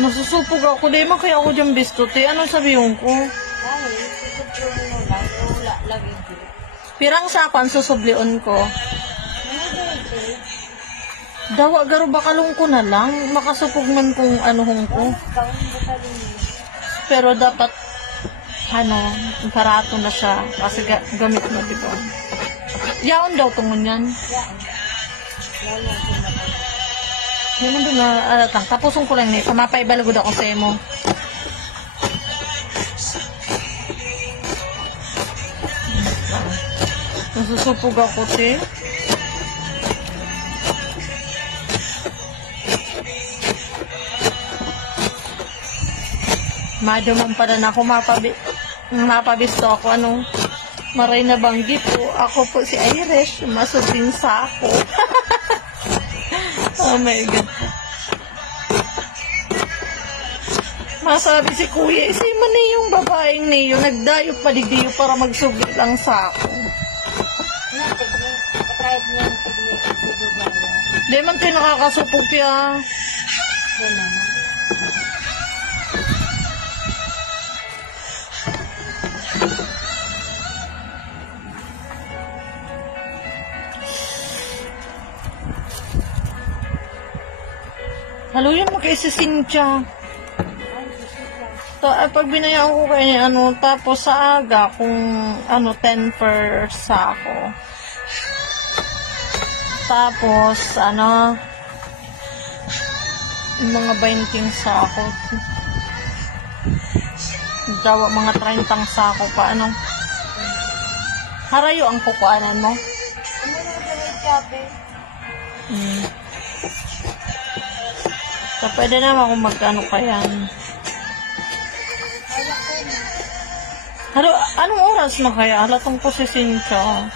Nasusupog ako. Di man kaya ako dyan bistote. Ano sabihin ko? Ay, siguro mo lang. Wala lagi ko. Pirang sakon susublion ko. Dawa garo bakalong ko na lang. Makasupog man kung anuhong ko. Pero dapat parato na siya. Kasi gamit na, diba? Yaon daw tungon yan. Yan mo doon na alatang. Tapusong ko lang ni. Pamapay balagod ako sa emo. Nasusupog ako, te. Maduman pa na ako. Mapabisto ako. Maray na banggi po. Ako po si Irish. Masubing sa ako. Oh my God. Masabi si Kuya, isi man na yung babaeng niyo, nagdayo paligdiyo para magsugli lang sa ako. Di man kayo nakakasupog kaya. Haluyan mo kay si Cynthia. Pag binayaan ko kay tapos sa aga, kung 10 per sako. Tapos, mga 20 sako. Dawa, mga 30 sako pa, Harayo ang kukuanan mo? So, pwede naman kung magkano kayan. Anong oras na kaya? Halatong po si Cynthia.